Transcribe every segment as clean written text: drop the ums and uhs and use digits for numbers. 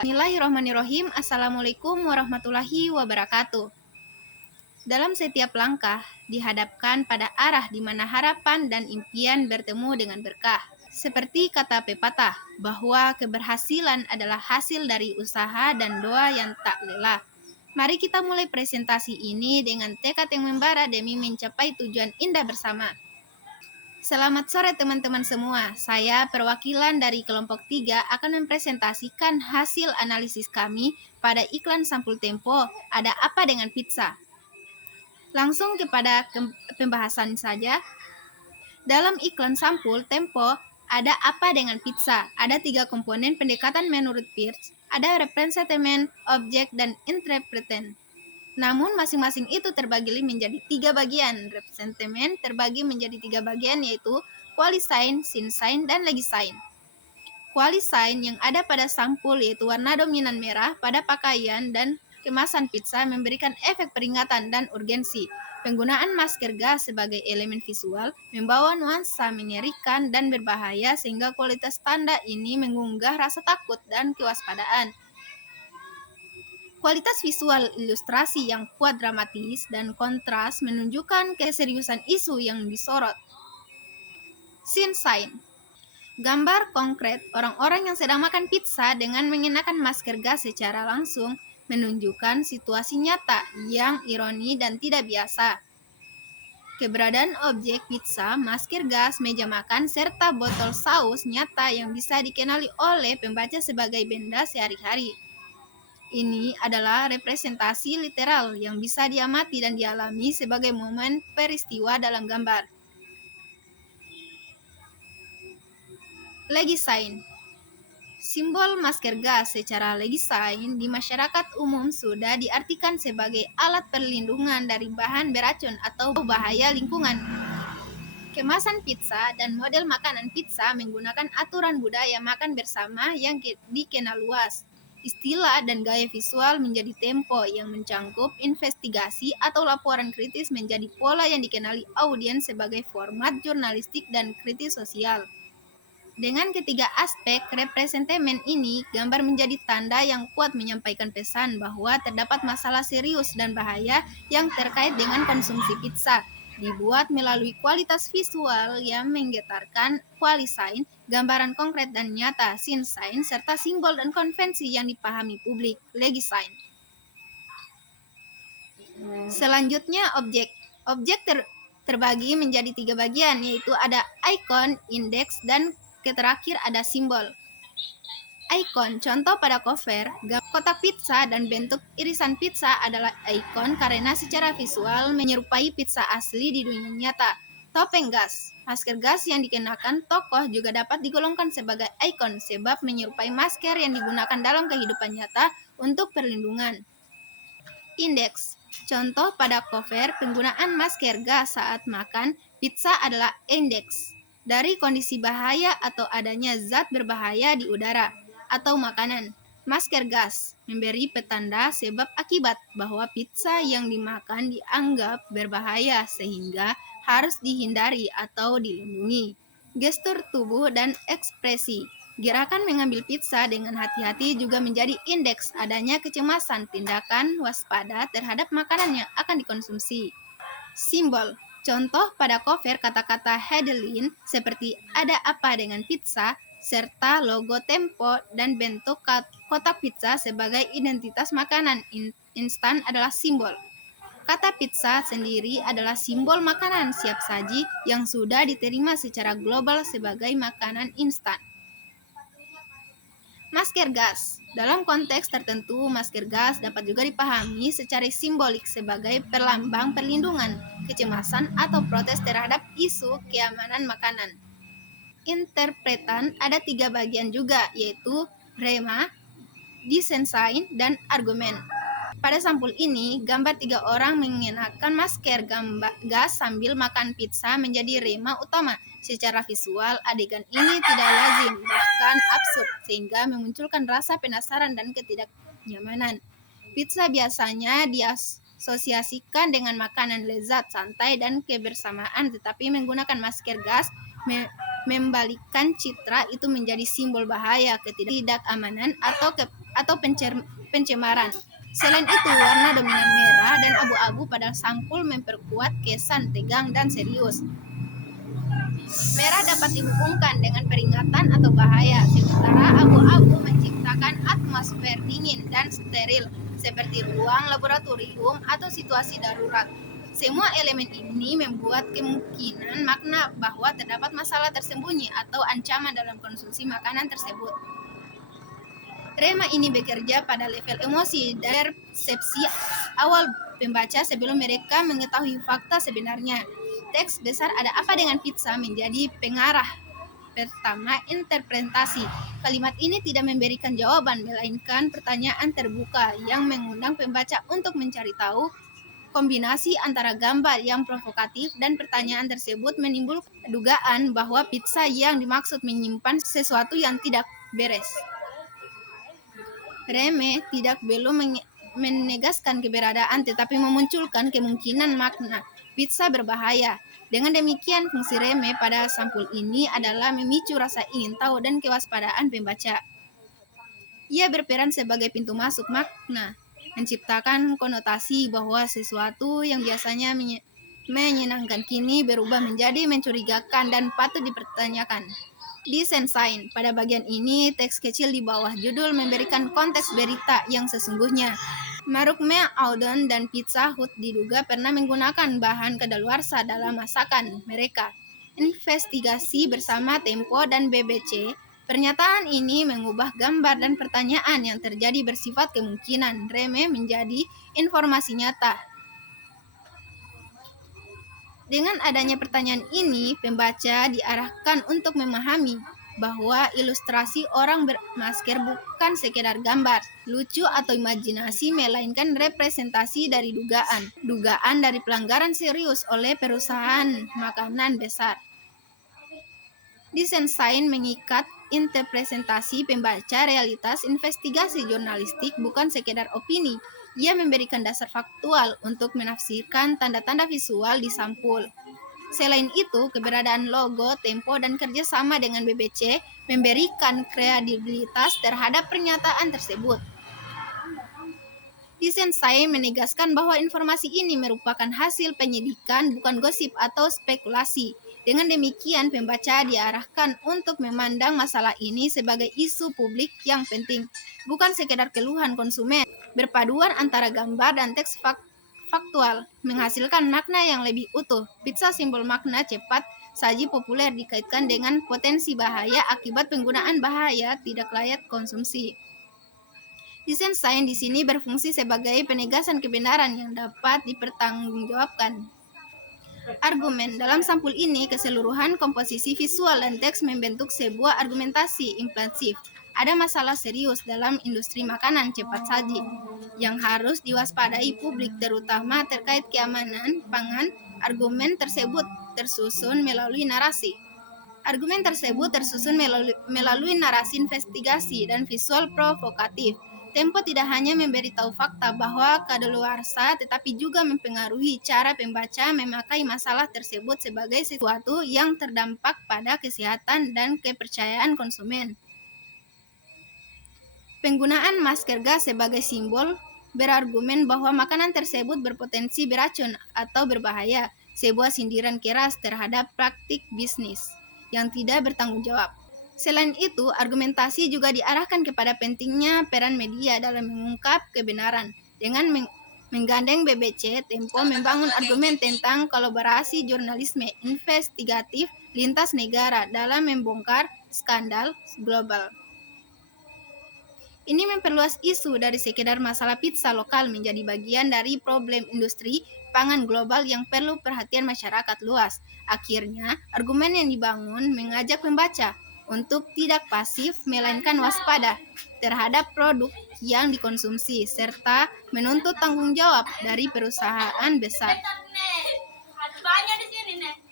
Bismillahirrahmanirrahim. Assalamualaikum warahmatullahi wabarakatuh. Dalam setiap langkah dihadapkan pada arah di mana harapan dan impian bertemu dengan berkah. Seperti kata pepatah, bahwa keberhasilan adalah hasil dari usaha dan doa yang tak lelah. Mari kita mulai presentasi ini dengan tekad yang membara demi mencapai tujuan indah bersama. Selamat sore teman-teman semua. Saya perwakilan dari kelompok 3 akan mempresentasikan hasil analisis kami pada iklan sampul Tempo, ada apa dengan pizza. Langsung kepada pembahasan saja. Dalam iklan sampul Tempo, ada apa dengan pizza? Ada 3 komponen pendekatan menurut Peirce, ada representamen, objek, dan interpretan. Namun masing-masing itu terbagi menjadi 3 bagian. Representamen terbagi menjadi 3 bagian, yaitu qualisign, sinsign, dan legisign. Qualisign yang ada pada sampul yaitu warna dominan merah pada pakaian dan kemasan pizza memberikan efek peringatan dan urgensi. Penggunaan masker gas sebagai elemen visual membawa nuansa mengerikan dan berbahaya sehingga kualitas tanda ini mengunggah rasa takut dan kewaspadaan. Kualitas visual ilustrasi yang kuat, dramatis, dan kontras menunjukkan keseriusan isu yang disorot. Scene sign. Gambar konkret orang-orang yang sedang makan pizza dengan mengenakan masker gas secara langsung menunjukkan situasi nyata yang ironi dan tidak biasa. Keberadaan objek pizza, masker gas, meja makan, serta botol saus nyata yang bisa dikenali oleh pembaca sebagai benda sehari-hari. Ini adalah representasi literal yang bisa diamati dan dialami sebagai momen peristiwa dalam gambar. Legisign. Simbol masker gas secara legisign di masyarakat umum sudah diartikan sebagai alat perlindungan dari bahan beracun atau bahaya lingkungan. Kemasan pizza dan model makanan pizza menggunakan aturan budaya makan bersama yang dikenal luas. Istilah dan gaya visual menjadi tempo yang mencangkup investigasi atau laporan kritis menjadi pola yang dikenali audiens sebagai format jurnalistik dan kritis sosial. Dengan ketiga aspek representamen ini, gambar menjadi tanda yang kuat menyampaikan pesan bahwa terdapat masalah serius dan bahaya yang terkait dengan konsumsi pizza. Dibuat melalui kualitas visual yang menggetarkan, qualisign, gambaran konkret dan nyata, sinsign, serta simbol dan konvensi yang dipahami publik, legisign. Selanjutnya objek. Objek terbagi menjadi 3 bagian, yaitu ada icon, indeks, dan terakhir ada simbol. Icon, contoh pada cover, kotak pizza dan bentuk irisan pizza adalah icon karena secara visual menyerupai pizza asli di dunia nyata. Topeng gas, masker gas yang dikenakan tokoh juga dapat digolongkan sebagai icon sebab menyerupai masker yang digunakan dalam kehidupan nyata untuk perlindungan. Indeks, contoh pada cover penggunaan masker gas saat makan pizza adalah indeks dari kondisi bahaya atau adanya zat berbahaya di udara atau makanan. Masker gas memberi petanda sebab akibat bahwa pizza yang dimakan dianggap berbahaya sehingga harus dihindari atau dilindungi. Gestur tubuh dan ekspresi. Gerakan mengambil pizza dengan hati-hati juga menjadi indeks adanya kecemasan, tindakan waspada terhadap makanan yang akan dikonsumsi. Simbol. Contoh pada cover kata-kata headline seperti ada apa dengan pizza, serta logo Tempo dan bentuk kotak pizza sebagai identitas makanan instan adalah simbol. Kata pizza sendiri adalah simbol makanan siap saji yang sudah diterima secara global sebagai makanan instan. Masker gas. Dalam konteks tertentu, masker gas dapat juga dipahami secara simbolik sebagai perlambang perlindungan, kecemasan, atau protes terhadap isu keamanan makanan. Interpretan ada 3 bagian juga, yaitu rema, disensign, dan argumen. Pada sampul ini, gambar 3 orang mengenakan masker gas sambil makan pizza menjadi rema utama. Secara visual, adegan ini tidak lazim, bahkan absurd, sehingga memunculkan rasa penasaran dan ketidaknyamanan. Pizza biasanya diasosiasikan dengan makanan lezat, santai, dan kebersamaan, tetapi menggunakan masker gas membalikkan citra itu menjadi simbol bahaya, ketidakamanan, atau atau pencemaran. Selain itu, warna dominan merah dan abu-abu pada sampul memperkuat kesan tegang dan serius. Merah dapat dihubungkan dengan peringatan atau bahaya, sementara abu-abu menciptakan atmosfer dingin dan steril, seperti ruang laboratorium atau situasi darurat. Semua elemen ini membuat kemungkinan makna bahwa terdapat masalah tersembunyi atau ancaman dalam konsumsi makanan tersebut. Rema ini bekerja pada level emosi dan persepsi awal pembaca sebelum mereka mengetahui fakta sebenarnya. Teks besar "Ada apa dengan pizza?" menjadi pengarah pertama interpretasi. Kalimat ini tidak memberikan jawaban, melainkan pertanyaan terbuka yang mengundang pembaca untuk mencari tahu. Kombinasi antara gambar yang provokatif dan pertanyaan tersebut menimbulkan dugaan bahwa pizza yang dimaksud menyimpan sesuatu yang tidak beres. Reme tidak belum menegaskan keberadaan tetapi memunculkan kemungkinan makna pizza berbahaya. Dengan demikian, fungsi Reme pada sampul ini adalah memicu rasa ingin tahu dan kewaspadaan pembaca. Ia berperan sebagai pintu masuk makna, menciptakan konotasi bahwa sesuatu yang biasanya menyenangkan kini berubah menjadi mencurigakan dan patut dipertanyakan. Design sign. Pada bagian ini, teks kecil di bawah judul memberikan konteks berita yang sesungguhnya. Marukme Auden dan Pizza Hut diduga pernah menggunakan bahan kadaluarsa dalam masakan mereka. Investigasi bersama Tempo dan BBC. Pernyataan ini mengubah gambar dan pertanyaan yang terjadi bersifat kemungkinan Reme menjadi informasi nyata. Dengan adanya pertanyaan ini, pembaca diarahkan untuk memahami bahwa ilustrasi orang bermasker bukan sekedar gambar, lucu atau imajinasi, melainkan representasi dari dugaan dari pelanggaran serius oleh perusahaan makanan besar. Design sign mengikat interpretasi pembaca realitas. Investigasi jurnalistik bukan sekedar opini. Ia memberikan dasar faktual untuk menafsirkan tanda-tanda visual di sampul. Selain itu, keberadaan logo, Tempo, dan kerjasama dengan BBC memberikan kredibilitas terhadap pernyataan tersebut. Design sign menegaskan bahwa informasi ini merupakan hasil penyidikan, bukan gosip atau spekulasi. Dengan demikian, pembaca diarahkan untuk memandang masalah ini sebagai isu publik yang penting, bukan sekedar keluhan konsumen. Berpaduan antara gambar dan teks faktual menghasilkan makna yang lebih utuh. Pizza simbol makna cepat saji populer dikaitkan dengan potensi bahaya akibat penggunaan bahaya tidak layak konsumsi. Design sign di sini berfungsi sebagai penegasan kebenaran yang dapat dipertanggungjawabkan. Argumen. Dalam sampul ini, keseluruhan komposisi visual dan teks membentuk sebuah argumentasi implisif. Ada masalah serius dalam industri makanan cepat saji yang harus diwaspadai publik, terutama terkait keamanan pangan. Argumen tersebut tersusun melalui narasi. Melalui narasi investigasi dan visual provokatif. Tempo tidak hanya memberitahu fakta bahwa kadaluarsa, tetapi juga mempengaruhi cara pembaca memakai masalah tersebut sebagai sesuatu yang terdampak pada kesehatan dan kepercayaan konsumen. Penggunaan masker gas sebagai simbol berargumen bahwa makanan tersebut berpotensi beracun atau berbahaya, sebuah sindiran keras terhadap praktik bisnis yang tidak bertanggung jawab. Selain itu, argumentasi juga diarahkan kepada pentingnya peran media dalam mengungkap kebenaran. Dengan menggandeng BBC, Tempo membangun argumen tentang kolaborasi jurnalisme investigatif lintas negara dalam membongkar skandal global. Ini memperluas isu dari sekedar masalah pizza lokal menjadi bagian dari problem industri pangan global yang perlu perhatian masyarakat luas. Akhirnya, argumen yang dibangun mengajak pembaca untuk tidak pasif melainkan waspada terhadap produk yang dikonsumsi serta menuntut tanggung jawab dari perusahaan besar.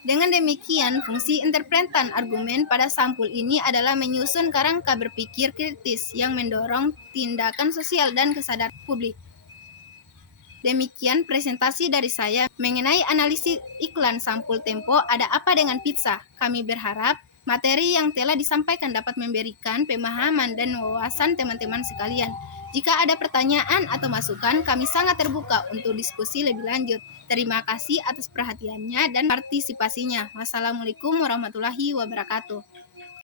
Dengan demikian, fungsi interpretan argumen pada sampul ini adalah menyusun kerangka berpikir kritis yang mendorong tindakan sosial dan kesadaran publik. Demikian presentasi dari saya mengenai analisis iklan sampul Tempo Ada Apa Dengan Pizza. Kami berharap materi yang telah disampaikan dapat memberikan pemahaman dan wawasan teman-teman sekalian. Jika ada pertanyaan atau masukan, kami sangat terbuka untuk diskusi lebih lanjut. Terima kasih atas perhatiannya dan partisipasinya. Wassalamualaikum warahmatullahi wabarakatuh.